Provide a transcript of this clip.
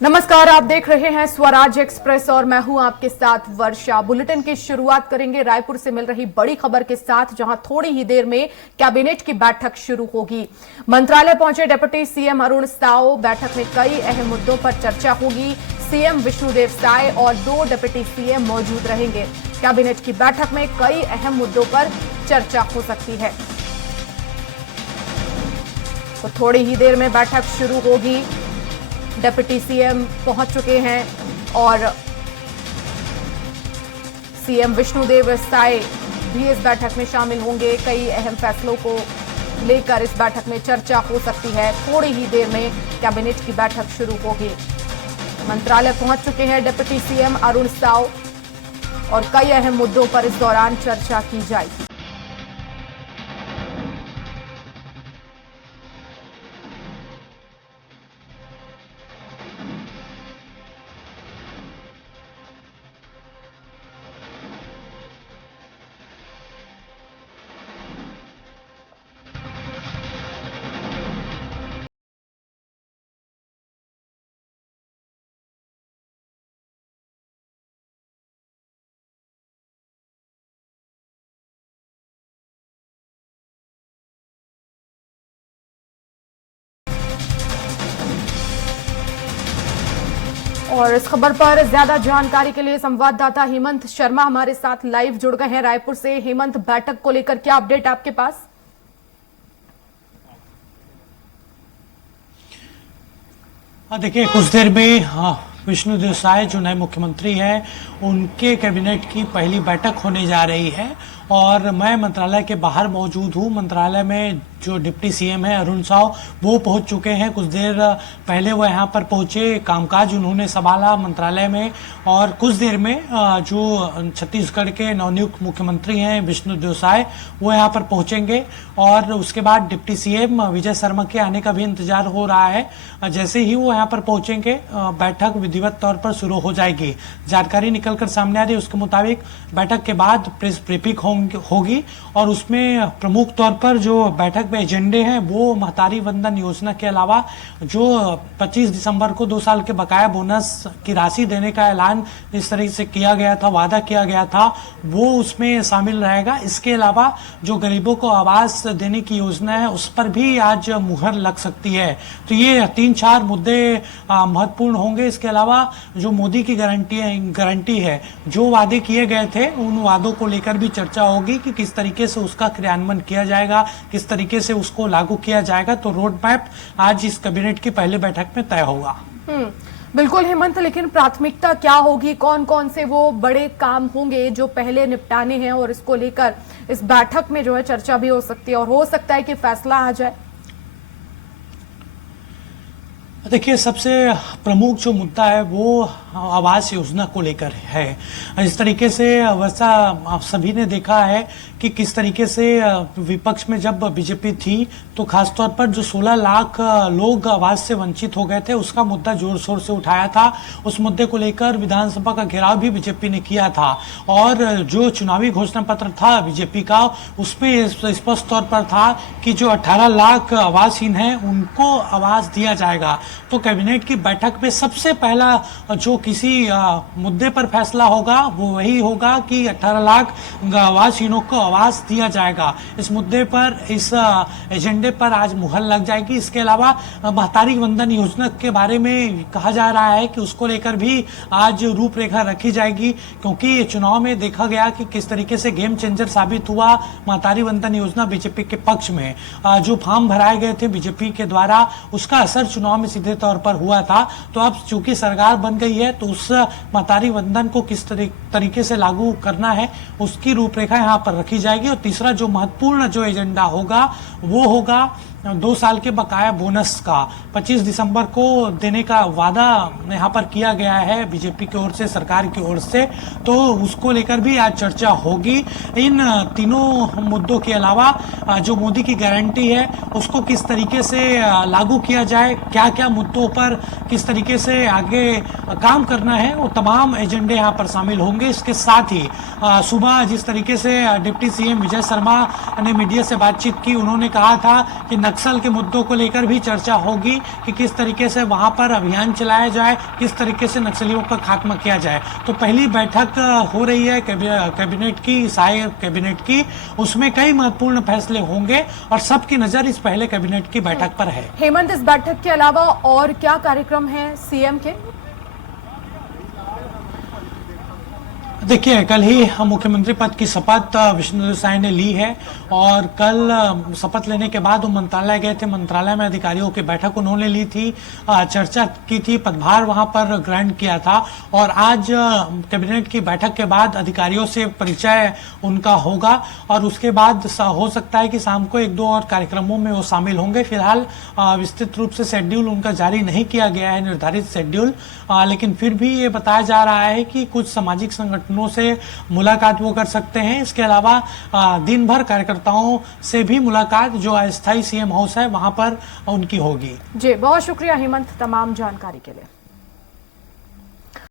नमस्कार, आप देख रहे हैं स्वराज एक्सप्रेस और मैं हूं आपके साथ वर्षा। बुलेटिन की शुरुआत करेंगे रायपुर से मिल रही बड़ी खबर के साथ, जहां थोड़ी ही देर में कैबिनेट की बैठक शुरू होगी। मंत्रालय पहुंचे डिप्टी सीएम अरुण साव। बैठक में कई अहम मुद्दों पर चर्चा होगी। सीएम विष्णुदेव साय और 2 डिप्टी सीएम मौजूद रहेंगे। कैबिनेट की बैठक में कई अहम मुद्दों पर चर्चा हो सकती है। तो थोड़ी ही देर में बैठक शुरू होगी। डिप्टी सीएम पहुंच चुके हैं और सीएम विष्णुदेव साय भी इस बैठक में शामिल होंगे। कई अहम फैसलों को लेकर इस बैठक में चर्चा हो सकती है। थोड़ी ही देर में कैबिनेट की बैठक शुरू होगी। मंत्रालय पहुंच चुके हैं डिप्टी सीएम अरुण साव और कई अहम मुद्दों पर इस दौरान चर्चा की जाएगी। और इस खबर पर ज्यादा जानकारी के लिए संवाददाता हेमंत शर्मा हमारे साथ लाइव जुड़ गए हैं रायपुर से। हेमंत, बैठक को लेकर क्या अपडेट आपके पास? देखिए, कुछ देर में विष्णुदेव साय जो नए मुख्यमंत्री हैं उनके कैबिनेट की पहली बैठक होने जा रही है और मैं मंत्रालय के बाहर मौजूद हूँ। मंत्रालय में जो डिप्टी सीएम है अरुण साव वो पहुंच चुके हैं। कुछ देर पहले वो यहाँ पर पहुंचे, कामकाज उन्होंने संभाला मंत्रालय में और कुछ देर में जो छत्तीसगढ़ के नवनियुक्त मुख्यमंत्री हैं विष्णुदेव साय वो यहाँ पर पहुंचेंगे और उसके बाद डिप्टी सीएम विजय शर्मा के आने का भी इंतजार हो रहा है। जैसे ही वो यहाँ पर पहुंचेंगे बैठक विधिवत तौर पर शुरू हो जाएगी। जानकारी निकलकर सामने आ रही है उसके मुताबिक बैठक के बाद प्रेस ब्रीफिंग होगी और उसमें प्रमुख तौर पर जो बैठक में एजेंडे हैं वो महतारी वंदन योजना के अलावा जो 25 दिसंबर को 2 साल के बकाया बोनस की राशि देने का ऐलान इस तरह से किया गया था, वादा किया गया था, वो उसमें शामिल रहेगा। इसके अलावा जो गरीबों को आवास देने की योजना है उस पर भी आज मुहर लग सकती है। तो ये 3-4 मुद्दे महत्वपूर्ण होंगे। इसके अलावा जो मोदी की गारंटी है, जो वादे किए गए थे उन वादों को लेकर भी चर्चा होगी कि किस तरीके से उसका क्रियान्वयन किया जाएगा, किस तरीके से उसको लागू किया जाएगा। तो रोड मैप आज इस कैबिनेट की पहली बैठक में तय होगा। बिल्कुल हेमंत, लेकिन प्राथमिकता क्या होगी? कौन कौन से वो बड़े काम होंगे जो पहले निपटाने हैं और इसको लेकर इस बैठक में जो है चर्चा भी हो सकती है और हो सकता है कि फैसला आ जाए? देखिए, सबसे प्रमुख जो मुद्दा है वो आवास योजना को लेकर है। इस तरीके से वैसा आप सभी ने देखा है कि किस तरीके से विपक्ष में जब बीजेपी थी तो खासतौर पर जो 16 लाख लोग आवास से वंचित हो गए थे उसका मुद्दा जोर शोर से उठाया था। उस मुद्दे को लेकर विधानसभा का घेराव भी बीजेपी ने किया था और जो चुनावी घोषणा पत्र था बीजेपी का उसमें स्पष्ट तौर पर था कि जो 18 लाख आवासहीन हैं उनको आवास दिया जाएगा। तो कैबिनेट की बैठक में सबसे पहला जो किसी मुद्दे पर फैसला होगा वो वही होगा कि 18 लाख आवासहीनों को आवास दिया जाएगा। इस मुद्दे पर, इस एजेंडे पर आज मुहर लग जाएगी। इसके अलावा महतारी वंदन योजना के बारे में कहा जा रहा है कि उसको लेकर भी आज रूपरेखा रखी जाएगी, क्योंकि चुनाव में देखा गया कि किस तरीके से गेम चेंजर साबित हुआ महतारी वंदन योजना बीजेपी के पक्ष में। जो फॉर्म भराए गए थे बीजेपी के द्वारा उसका असर चुनाव में सीधे तौर पर हुआ था। तो अब चूंकि सरकार बन गई है तो उस महतारी वंदन को किस तरीके से लागू करना है उसकी रूपरेखा यहाँ पर रखी जाएगी। और तीसरा जो महत्वपूर्ण जो एजेंडा होगा वो होगा 2 साल के बकाया बोनस का 25 दिसंबर को देने का वादा यहाँ पर किया गया है बीजेपी की ओर से, सरकार की ओर से। तो उसको लेकर भी आज चर्चा होगी। इन तीनों मुद्दों के अलावा जो मोदी की गारंटी है उसको किस तरीके से लागू किया जाए, क्या क्या मुद्दों पर किस तरीके से आगे काम करना है, वो तमाम एजेंडे यहाँ पर शामिल होंगे। इसके साथ ही सुबह जिस तरीके से डिप्टी सीएम विजय शर्मा ने मीडिया से बातचीत की, उन्होंने कहा था कि नक्सल के मुद्दों को लेकर भी चर्चा होगी कि किस तरीके से वहां पर अभियान चलाया जाए, किस तरीके से नक्सलियों का खात्मा किया जाए। तो पहली बैठक हो रही है कैबिनेट की, सहायक कैबिनेट की, उसमें कई महत्वपूर्ण फैसले होंगे और सबकी नजर इस पहले कैबिनेट की बैठक पर है। हेमंत, इस बैठक के अलावा और क्या कार्यक्रम है सीएम के? देखिए, कल ही मुख्यमंत्री पद की शपथ विष्णुदेव साय ने ली है और कल शपथ लेने के बाद वो मंत्रालय गए थे। मंत्रालय में अधिकारियों की बैठक उन्होंने ली थी, चर्चा की थी, पदभार वहां पर ग्रहण किया था और आज कैबिनेट की बैठक के बाद अधिकारियों से परिचय उनका होगा और उसके बाद हो सकता है कि शाम को एक दो और कार्यक्रमों में वो शामिल होंगे। फिलहाल विस्तृत रूप से शेड्यूल उनका जारी नहीं किया गया है, निर्धारित शेड्यूल, लेकिन फिर भी ये बताया जा रहा है कि कुछ सामाजिक संगठनों से मुलाकात वो कर सकते हैं। इसके अलावा दिन भर कार्यकर्ताओं से भी मुलाकात जो अस्थायी सीएम हाउस है वहां पर उनकी होगी। जी, बहुत शुक्रिया हेमंत तमाम जानकारी के लिए।